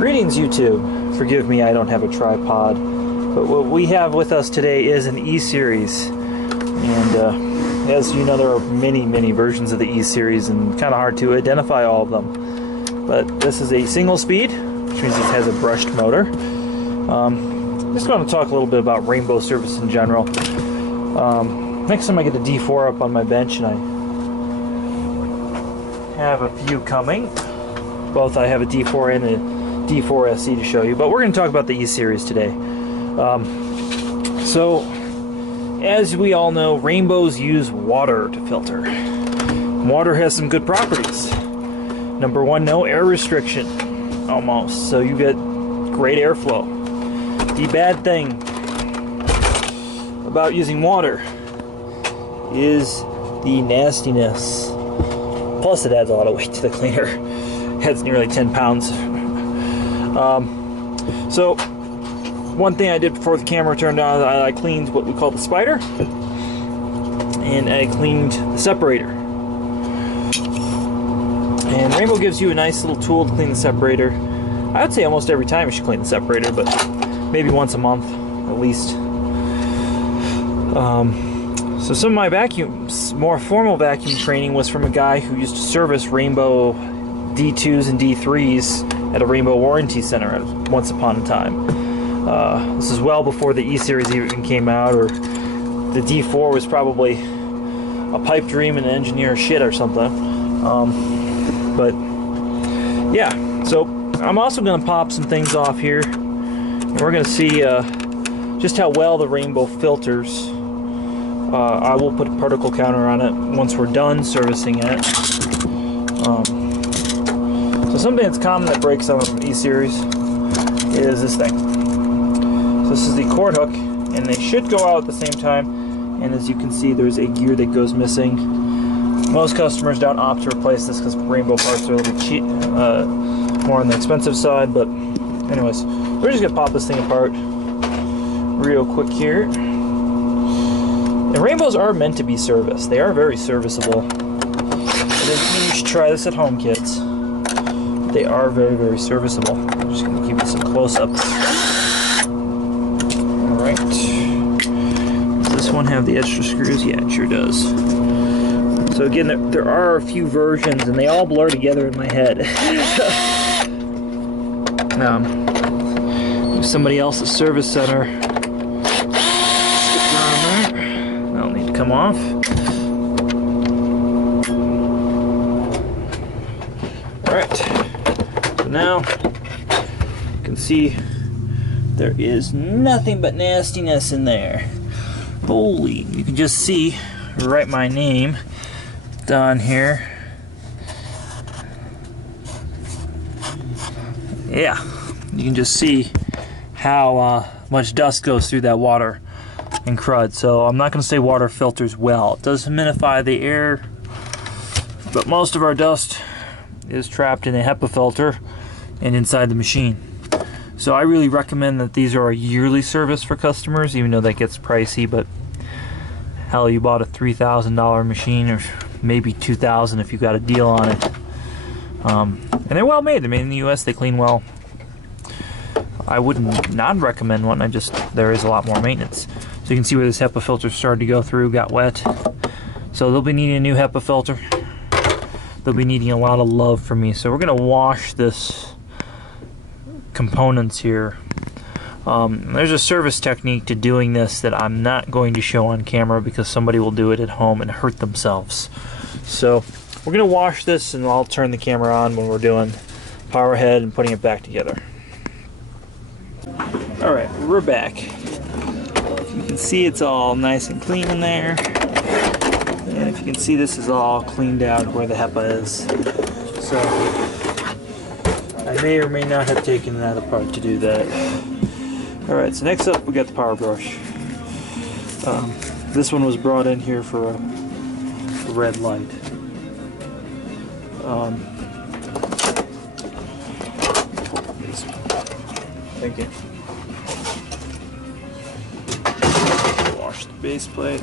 Greetings, YouTube. Forgive me, I don't have a tripod, but what we have with us today is an E-Series, and as you know, there are many versions of the E-Series, and kind of hard to identify all of them. But this is a single speed, which means it has a brushed motor. I'm just going to talk a little bit about Rainbow service in general. Next time I get a D4 up on my bench, and I have a few coming. Both I have a D4 and a D4 SE to show you, but we're going to talk about the E-Series today. So, as we all know, rainbows use water to filter. Water has some good properties. Number one, no air restriction, almost, so you get great airflow. The bad thing about using water is the nastiness. Plus, it adds a lot of weight to the cleaner. It adds nearly 10 pounds. So one thing I did before the camera turned on, I cleaned what we call the spider, and I cleaned the separator. And Rainbow gives you a nice little tool to clean the separator. I would say almost every time you should clean the separator, but maybe once a month at least. So some of my more formal vacuum training was from a guy who used to service Rainbow D2s and D3s at a Rainbow Warranty Center once upon a time. This is well before the E-Series even came out, or the D4 was probably a pipe dream and an engineer shit or something. But yeah, so I'm also going to pop some things off here, and we're going to see just how well the Rainbow filters. I will put a particle counter on it once we're done servicing it. So something that's common that breaks on the E-Series is this thing. So this is the cord hook, and they should go out at the same time. And as you can see, there's a gear that goes missing. Most customers don't opt to replace this because Rainbow parts are a little cheap, more on the expensive side. But anyways, we're just gonna pop this thing apart real quick here. And Rainbows are meant to be serviced. They are very serviceable. I think you should try this at home, kids. They are very serviceable. I'm just going to give you some close-up. Alright. Does this one have the extra screws? Yeah, it sure does. So again, there are a few versions, and they all blur together in my head. Somebody else's service center. That'll need to come off. Alright. Now you can see there is nothing but nastiness in there. Holy, you can just see, write my name down here. Yeah, you can just see how much dust goes through that water and crud. So I'm not going to say water filters well. It does humidify the air, but most of our dust is trapped in a HEPA filter and inside the machine. So I really recommend that these are a yearly service for customers, even though that gets pricey. But hell, you bought a $3,000 machine, or maybe $2,000 if you got a deal on it. And they're well made. They're made in the US. They clean well. I wouldn't not recommend one. There is a lot more maintenance. So you can see where this HEPA filter started to go through, got wet. So they'll be needing a new HEPA filter. They'll be needing a lot of love from me. So we're going to wash this components here. There's a service technique to doing this that I'm not going to show on camera because somebody will do it at home and hurt themselves. So we're going to wash this, and I'll turn the camera on when we're doing power head and putting it back together. Alright, we're back. You can see it's all nice and clean in there. And if you can see, this is all cleaned out where the HEPA is. So I may or may not have taken that apart to do that. Alright, so next up we got the power brush. This one was brought in here for a red light. Thank you. Wash the base plate.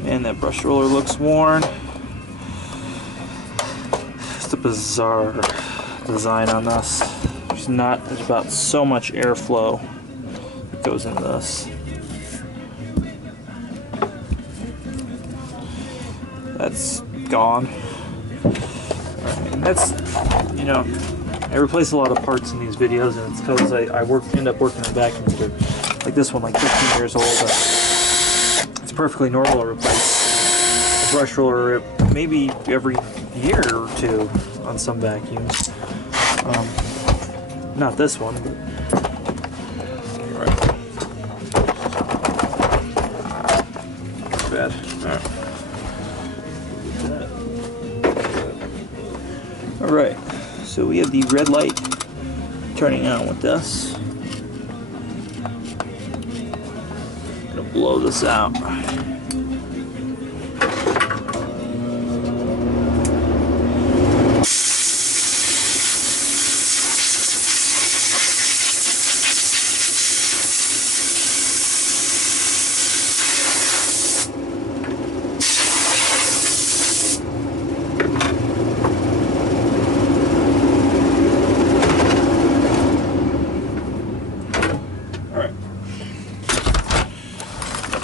Man, that brush roller looks worn. Just a bizarre design on this. There's about so much airflow that goes into this. That's gone. Alright, and that's, you know, I replace a lot of parts in these videos, and it's because I end up working on vacuums that are like this one, like 15 years old. It's perfectly normal to replace a brush roller maybe every year or two on some vacuums. Not this one, but right. Not bad. Alright, so we have the red light turning on with this. I'm gonna blow this out.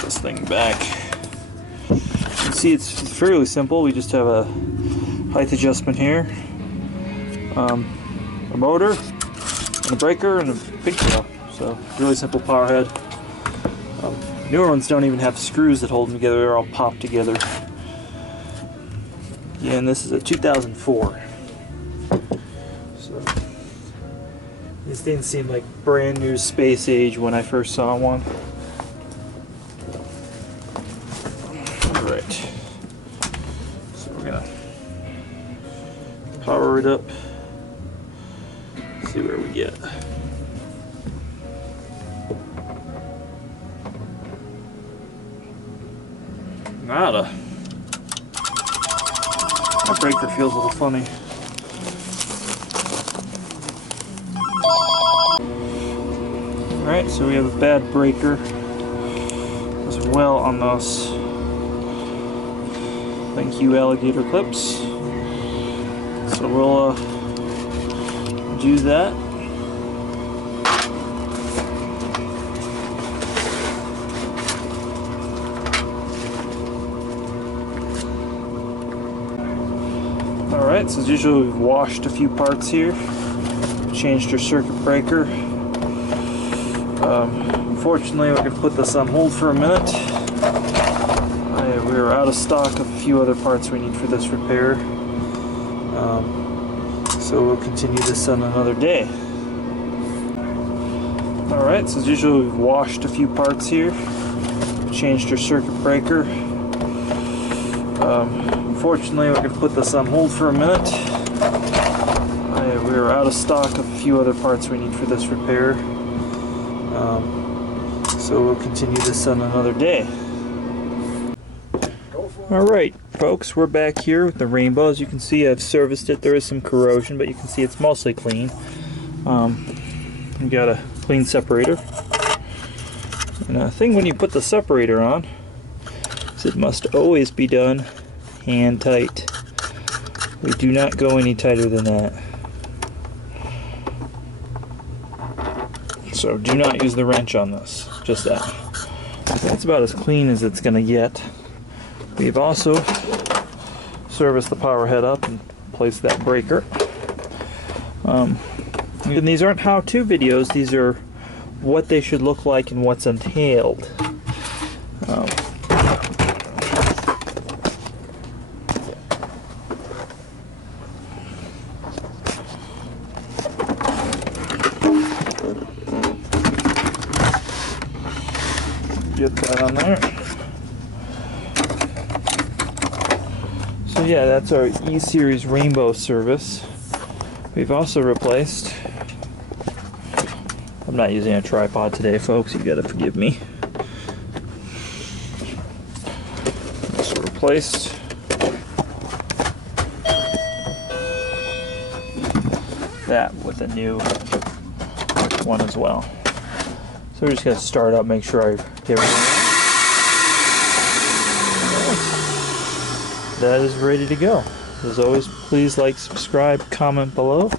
Thing back. You can see it's fairly simple. We just have a height adjustment here, a motor, and a breaker, and a pigtail. So really simple power head. Newer ones don't even have screws that hold them together. They're all popped together. Yeah, and this is a 2004. So these things seem like brand new space age when I first saw one. Right, so we're gonna power it up, see where we get. Nada. My breaker feels a little funny. Alright, so we have a bad breaker as well on those. Thank you, alligator clips. So we'll do that. Alright, so as usual, we've washed a few parts here. Changed our circuit breaker. Unfortunately, we're going to put this on hold for a minute. We are out of stock of a few other parts we need for this repair. So we'll continue this on another day. Alright, so as usual, we've washed a few parts here. Changed our circuit breaker. Unfortunately, we're going to put this on hold for a minute. We are out of stock of a few other parts we need for this repair. So we'll continue this on another day. Alright folks, we're back here with the Rainbow. As you can see, I've serviced it. There is some corrosion, but you can see it's mostly clean. We've got a clean separator. And the thing when you put the separator on is it must always be done hand tight. We do not go any tighter than that. So do not use the wrench on this, just that. That's about as clean as it's going to get. We've also serviced the power head up and placed that breaker. And these aren't how-to videos, these are what they should look like and what's entailed. Get that on there. So yeah, that's our E-Series Rainbow service. We've also replaced, I'm not using a tripod today folks, you gotta forgive me. Also replaced that with a new one as well. So we're just gonna start up, make sure I get everything. That is ready to go. As always, please like, subscribe, comment below.